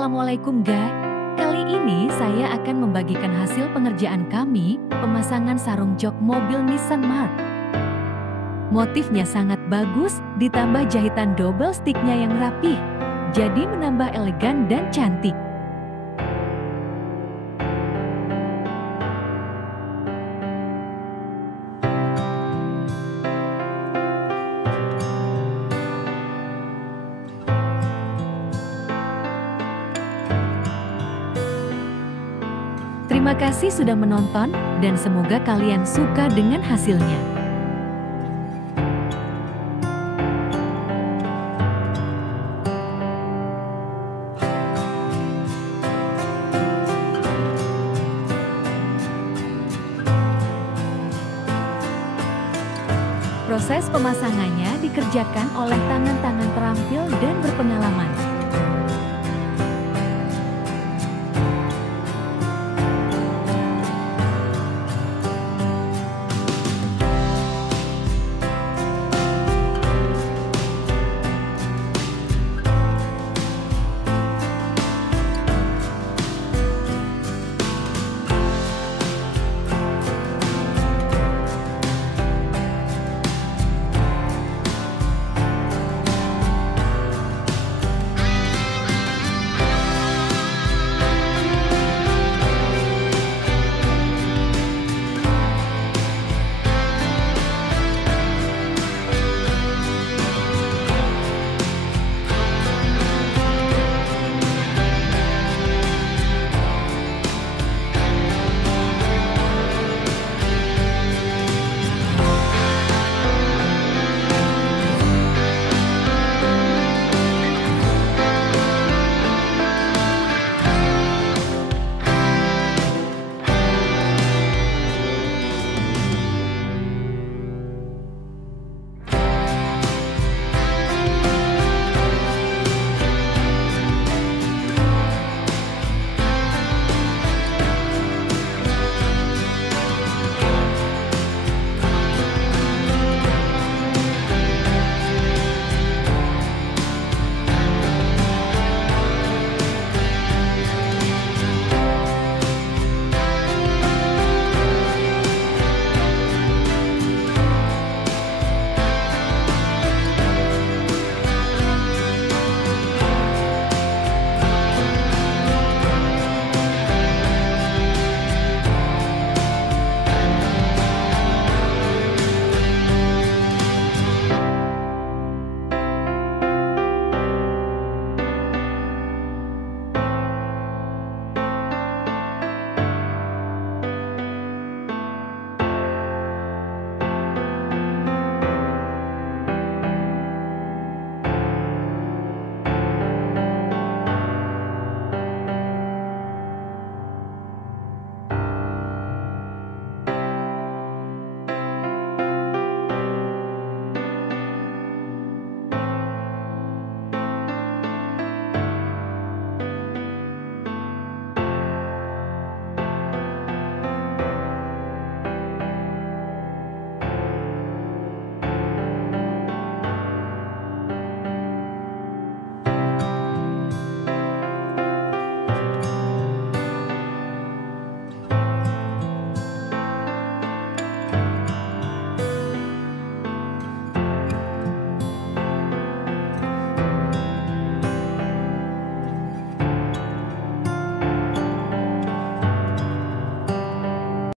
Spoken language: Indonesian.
Assalamualaikum guys. Kali ini saya akan membagikan hasil pengerjaan kami, pemasangan sarung jok mobil Nissan Mark. Motifnya sangat bagus, ditambah jahitan double sticknya yang rapih. Jadi menambah elegan dan cantik. Terima kasih sudah menonton, dan semoga kalian suka dengan hasilnya. Proses pemasangannya dikerjakan oleh tangan-tangan terampil dan berpengalaman.